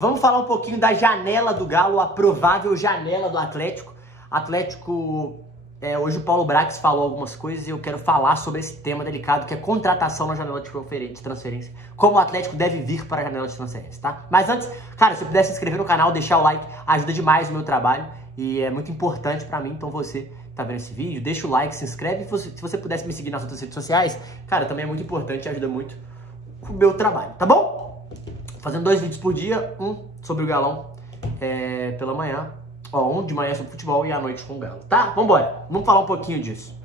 Vamos falar um pouquinho da janela do Galo, a provável janela do Atlético. Hoje o Paulo Brax falou algumas coisas e eu quero falar sobre esse tema delicado, que é contratação na janela de transferência. Como o Atlético deve vir para a janela de transferência, tá? Mas antes, cara, se você puder se inscrever no canal, deixar o like, ajuda demais o meu trabalho e é muito importante pra mim. Então você tá vendo esse vídeo, deixa o like, se inscreve. Se você pudesse me seguir nas outras redes sociais, cara, também é muito importante e ajuda muito o meu trabalho, tá bom? Fazendo 2 vídeos por dia, um sobre o Galão pela manhã, um de manhã sobre futebol e à noite com o Galo, tá? Vambora, vamos falar um pouquinho disso.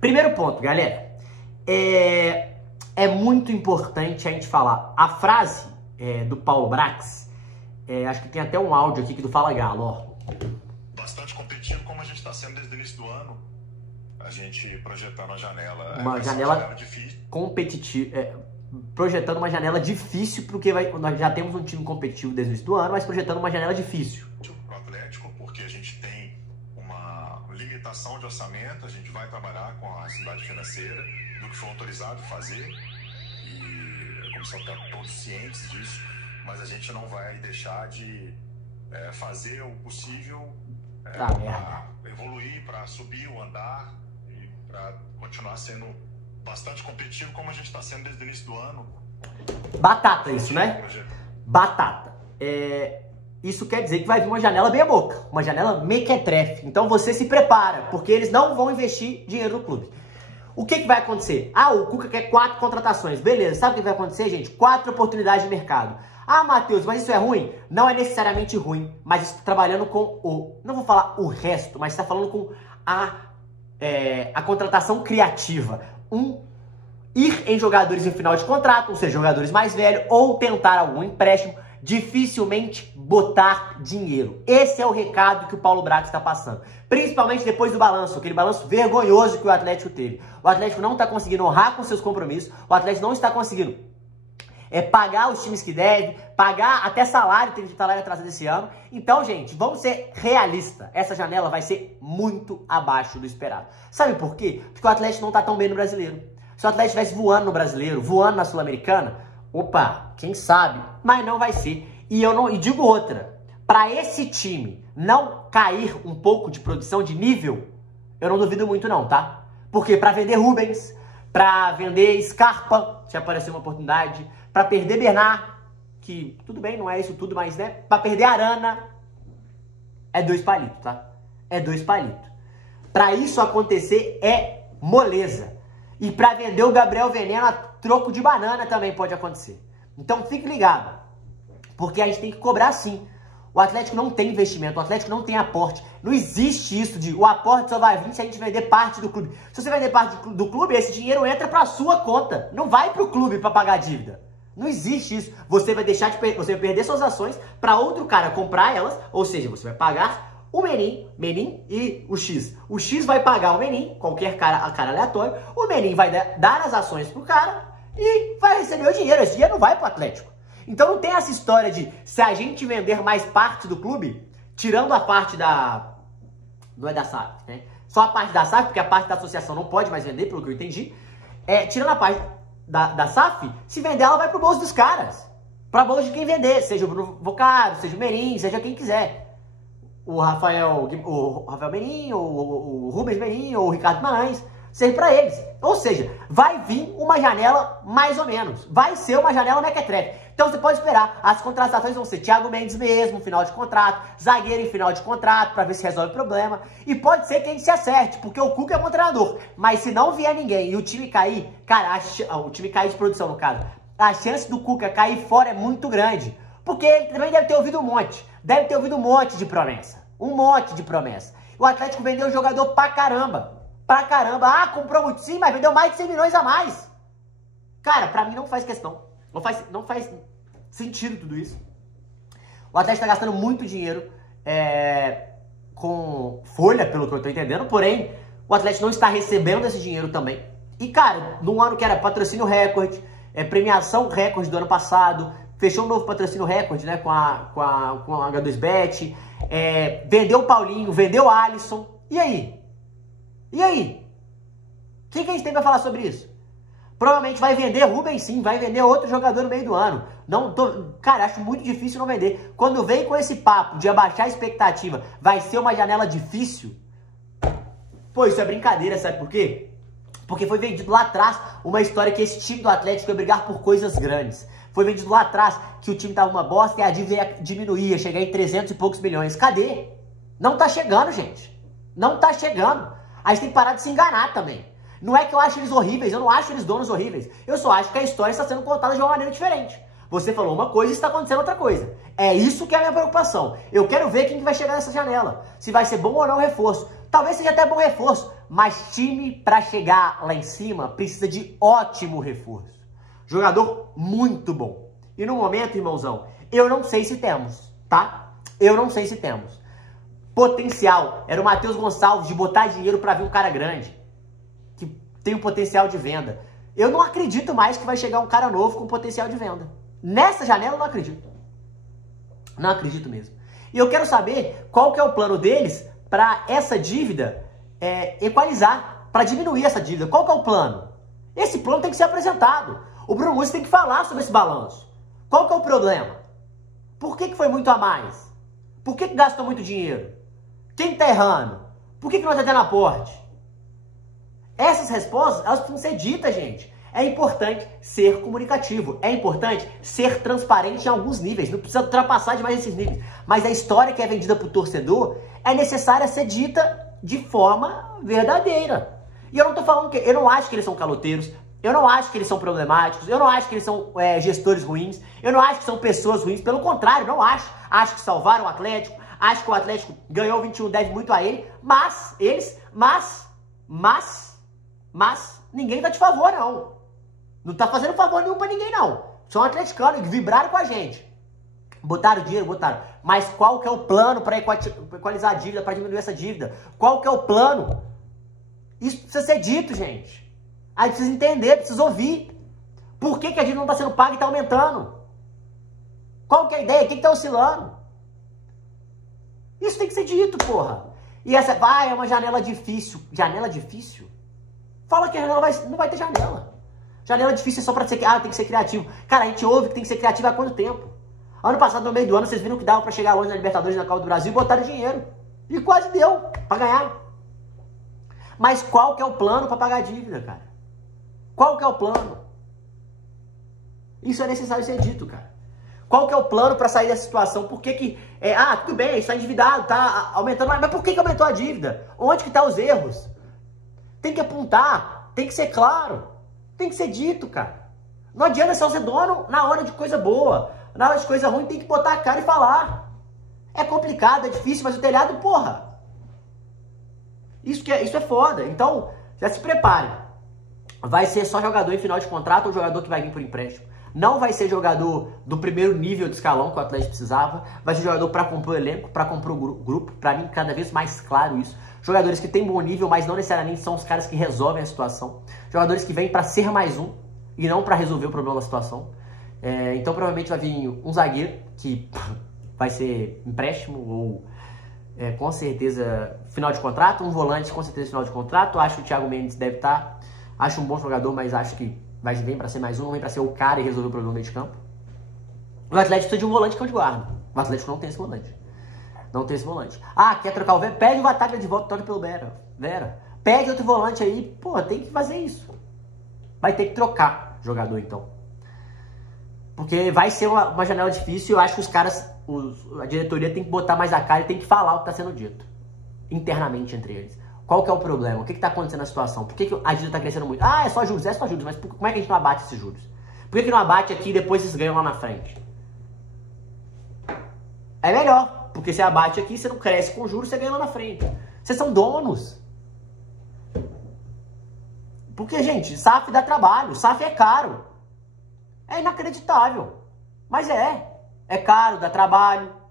Primeiro ponto, galera, é muito importante a gente falar. A frase do Paulo Brax, acho que tem até um áudio aqui do Fala Galo, ó. Bastante competitivo, como a gente está sendo desde o início do ano, a gente projetando a janela. Uma janela competitiva, projetando uma janela difícil, porque nós já temos um time competitivo desde o início do ano, mas projetando uma janela difícil. Para o Atlético, porque a gente tem uma limitação de orçamento, a gente vai trabalhar com a cidade financeira, do que foi autorizado fazer, e a comissão está todos cientes disso, mas a gente não vai deixar de fazer o possível para evoluir, para subir o andar e para continuar sendo bastante competitivo, como a gente está sendo desde o início do ano. Batata isso, né? Batata. Isso quer dizer que vai vir uma janela meia boca, uma janela mequetrefe. Então você se prepara, porque eles não vão investir dinheiro no clube. O que vai acontecer? O Cuca quer 4 contratações. Beleza, sabe o que vai acontecer, gente? 4 oportunidades de mercado. Matheus, mas isso é ruim? Não é necessariamente ruim, mas está trabalhando com não vou falar o resto, mas está falando com a contratação criativa. Ir em jogadores em final de contrato, ou seja, jogadores mais velhos, ou tentar algum empréstimo, dificilmente botar dinheiro. Esse é o recado que o Paulo Brax está passando. Principalmente depois do balanço, aquele balanço vergonhoso que o Atlético teve. O Atlético não está conseguindo honrar com seus compromissos, o Atlético não está conseguindo pagar os times que deve, pagar até salário, teve salário atrasado esse ano. Então, gente, vamos ser realistas. Essa janela vai ser muito abaixo do esperado. Sabe por quê? Porque o Atlético não tá tão bem no Brasileiro. Se o Atlético estivesse voando no Brasileiro, voando na Sul-Americana, quem sabe? Mas não vai ser. E digo outra, para esse time não cair um pouco de produção de nível, eu não duvido muito não, tá? Porque para vender Rubens, para vender Scarpa, se aparecer uma oportunidade, para perder Bernard, que tudo bem, não é isso tudo, mas né, para perder Arana, é 2 palitos, tá? É 2 palitos. Para isso acontecer é moleza. E para vender o Gabriel Veneno a troco de banana também pode acontecer. Então fique ligado, porque a gente tem que cobrar sim. O Atlético não tem investimento, o Atlético não tem aporte. Não existe isso de o aporte só vai vir se a gente vender parte do clube. Se você vender parte do clube, esse dinheiro entra para sua conta. Não vai para o clube para pagar a dívida. Não existe isso. Você vai você vai perder suas ações para outro cara comprar elas, ou seja, você vai pagar o Menin e o X. O X vai pagar o Menin, qualquer cara aleatório. O Menin vai dar as ações pro cara e vai receber o dinheiro. Esse dinheiro não vai pro Atlético. Então não tem essa história de se a gente vender mais parte do clube, tirando a parte não é da SAF, né? Só a parte da SAF, porque a parte da associação não pode mais vender, pelo que eu entendi. Tirando a parte da SAF, se vender ela vai pro bolso dos caras. Pra bolso de quem vender, seja o Bruno Vocaro, seja o Menin, seja quem quiser. O Rafael Menin, o Rubens Menin, ou o Ricardo Maranhão, seja pra eles. Ou seja, vai vir uma janela mais ou menos. Vai ser uma janela mequetrefe. Então você pode esperar. As contratações vão ser Thiago Mendes mesmo, final de contrato, zagueiro em final de contrato, pra ver se resolve o problema. E pode ser que a gente se acerte, porque o Cuca é bom treinador. Mas se não vier ninguém e o time cair, cara, o time cair de produção no caso, a chance do Cuca cair fora é muito grande. Porque ele também deve ter ouvido um monte. Deve ter ouvido um monte de promessa. Um monte de promessa. O Atlético vendeu o jogador pra caramba. Pra caramba. Comprou muito sim, mas vendeu mais de 100 milhões a mais. Cara, pra mim não faz questão. Não faz sentido tudo isso. O Atlético tá gastando muito dinheiro com folha, pelo que eu tô entendendo. Porém, o Atlético não está recebendo esse dinheiro também. E, cara, num ano que era patrocínio recorde, premiação recorde do ano passado, fechou um novo patrocínio recorde, né, com a H2Bet, vendeu o Paulinho, vendeu o Alisson. E aí? E aí? O que a gente tem pra falar sobre isso? Provavelmente vai vender Rubens sim, vai vender outro jogador no meio do ano. Cara, acho muito difícil não vender. Quando vem com esse papo de abaixar a expectativa, vai ser uma janela difícil. Pô, isso é brincadeira, sabe por quê? Porque foi vendido lá atrás uma história que esse time do Atlético ia brigar por coisas grandes. Foi vendido lá atrás que o time tava uma bosta e a dívida ia diminuir, ia chegar em 300 e poucos milhões. Cadê? Não tá chegando, gente. Não tá chegando. A gente tem que parar de se enganar também. Não é que eu acho eles horríveis, eu não acho eles donos horríveis. Eu só acho que a história está sendo contada de uma maneira diferente. Você falou uma coisa e está acontecendo outra coisa. É isso que é a minha preocupação. Eu quero ver quem que vai chegar nessa janela. Se vai ser bom ou não o reforço. Talvez seja até bom reforço, mas time para chegar lá em cima precisa de ótimo reforço. Jogador muito bom. E no momento, irmãozão, eu não sei se temos, tá? Eu não sei se temos. Potencial. Era o Matheus Gonçalves de botar dinheiro para vir um cara grande. Que tem um potencial de venda. Eu não acredito mais que vai chegar um cara novo com potencial de venda. Nessa janela eu não acredito. Não acredito mesmo. E eu quero saber qual que é o plano deles para essa dívida equalizar, para diminuir essa dívida. Qual que é o plano? Esse plano tem que ser apresentado. O Bruno Mussi tem que falar sobre esse balanço. Qual que é o problema? Por que foi muito a mais? Por que gastou muito dinheiro? Quem está errando? Por que não está tendo aporte? Essas respostas, elas precisam ser ditas, gente. É importante ser comunicativo. É importante ser transparente em alguns níveis. Não precisa ultrapassar demais esses níveis. Mas a história que é vendida para o torcedor é necessária ser dita de forma verdadeira. E eu não estou falando que... Eu não acho que eles são caloteiros. Eu não acho que eles são problemáticos. Eu não acho que eles são gestores ruins. Eu não acho que são pessoas ruins. Pelo contrário, não acho. Acho que salvaram o Atlético. Acho que o Atlético ganhou 21, deve muito a ele. Mas ninguém tá de favor, não. Não tá fazendo favor nenhum pra ninguém, não. São atleticanos que vibraram com a gente. Botaram dinheiro, botaram. Mas qual que é o plano para equalizar a dívida, para diminuir essa dívida? Qual que é o plano? Isso precisa ser dito, gente. Aí precisa entender, precisa ouvir. Por que a dívida não tá sendo paga e tá aumentando? Qual que é a ideia? O que tá oscilando? Isso tem que ser dito, porra. E essa, é uma janela difícil. Janela difícil? Fala que a janela não vai ter janela. Janela difícil é só pra ser... tem que ser criativo. Cara, a gente ouve que tem que ser criativo há quanto tempo? Ano passado, no meio do ano, vocês viram que dava pra chegar longe na Libertadores e na Copa do Brasil e botaram dinheiro. E quase deu pra ganhar. Mas qual que é o plano pra pagar a dívida, cara? Qual que é o plano? Isso é necessário ser dito, cara. Qual que é o plano pra sair dessa situação? Por que que... tudo bem, está endividado, tá aumentando, mas por que aumentou a dívida? Onde que tá os erros? Tem que apontar, tem que ser claro, tem que ser dito, cara. Não adianta só ser dono na hora de coisa boa. Na hora de coisa ruim tem que botar a cara e falar. É complicado, é difícil, mas o telhado, porra. Isso é foda. Então, já se prepare. Vai ser só jogador em final de contrato ou jogador que vai vir por empréstimo. Não vai ser jogador do primeiro nível de escalão que o Atlético precisava. Vai ser jogador para compor o elenco, para compor o grupo. Para mim, cada vez mais claro isso. Jogadores que têm bom nível, mas não necessariamente são os caras que resolvem a situação. Jogadores que vêm para ser mais um e não para resolver o problema da situação. Então, provavelmente vai vir um zagueiro que vai ser empréstimo ou, com certeza, final de contrato. Um volante, com certeza, final de contrato. Acho que o Thiago Mendes deve estar. Acho um bom jogador, mas acho que vem para ser mais um, não vem para ser o cara e resolver o problema do meio de campo. O Atlético precisa de um volante cão de guarda. O Atlético não tem esse volante. Não tem esse volante. Quer trocar o Vera? Pede o Bataglia de volta, troca pelo Vera. Pede outro volante aí. Pô, tem que fazer isso. Vai ter que trocar jogador, então. Porque vai ser uma janela difícil. Eu acho que os caras, a diretoria tem que botar mais a cara e tem que falar o que está sendo dito. Internamente entre eles. Qual que é o problema? O que está acontecendo na situação? Por que a dívida está crescendo muito? É só juros, mas como é que a gente não abate esses juros? Por que não abate aqui e depois vocês ganham lá na frente? É melhor, porque você abate aqui, você não cresce com juros, você ganha lá na frente. Vocês são donos. Porque, gente, SAF dá trabalho, SAF é caro. É inacreditável. Mas é caro, dá trabalho.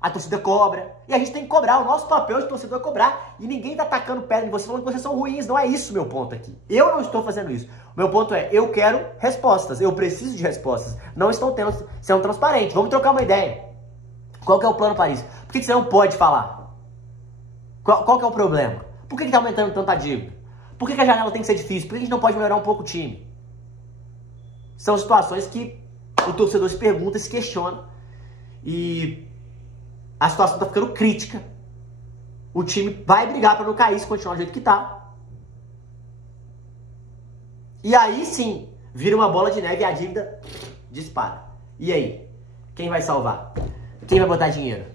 A torcida cobra. E a gente tem que cobrar. O nosso papel de torcedor é cobrar. E ninguém tá atacando pedra em vocês falando que vocês são ruins. Não é isso o meu ponto aqui. Eu não estou fazendo isso. O meu ponto é, eu quero respostas. Eu preciso de respostas. Não estão sendo transparentes. Vamos trocar uma ideia. Qual que é o plano para isso? Por que você não pode falar? Qual que é o problema? Por que tá aumentando tanta dívida? Por que a janela tem que ser difícil? Por que a gente não pode melhorar um pouco o time? São situações que o torcedor se pergunta, se questiona. E a situação tá ficando crítica. O time vai brigar para não cair se continuar do jeito que tá. E aí sim, vira uma bola de neve e a dívida dispara. E aí? Quem vai salvar? Quem vai botar dinheiro?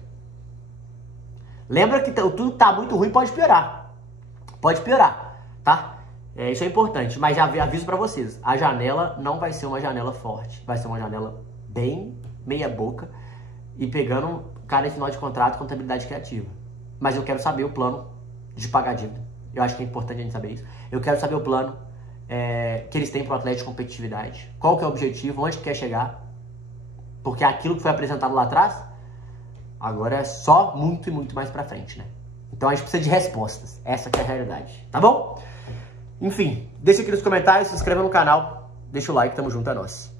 Lembra que tudo tá muito ruim, pode piorar. Pode piorar, tá? Isso é importante, mas já aviso pra vocês. A janela não vai ser uma janela forte. Vai ser uma janela bem meia boca e pegando cada final de contrato, contabilidade criativa. Mas eu quero saber o plano de pagar a dívida. Eu acho que é importante a gente saber isso. Eu quero saber o plano que eles têm pro Atlético de competitividade. Qual que é o objetivo, onde que quer chegar. Porque aquilo que foi apresentado lá atrás, agora é só muito e muito mais pra frente, né? Então a gente precisa de respostas. Essa que é a realidade, tá bom? Enfim, deixa aqui nos comentários, se inscreva no canal, deixa o like, tamo junto, é nóis.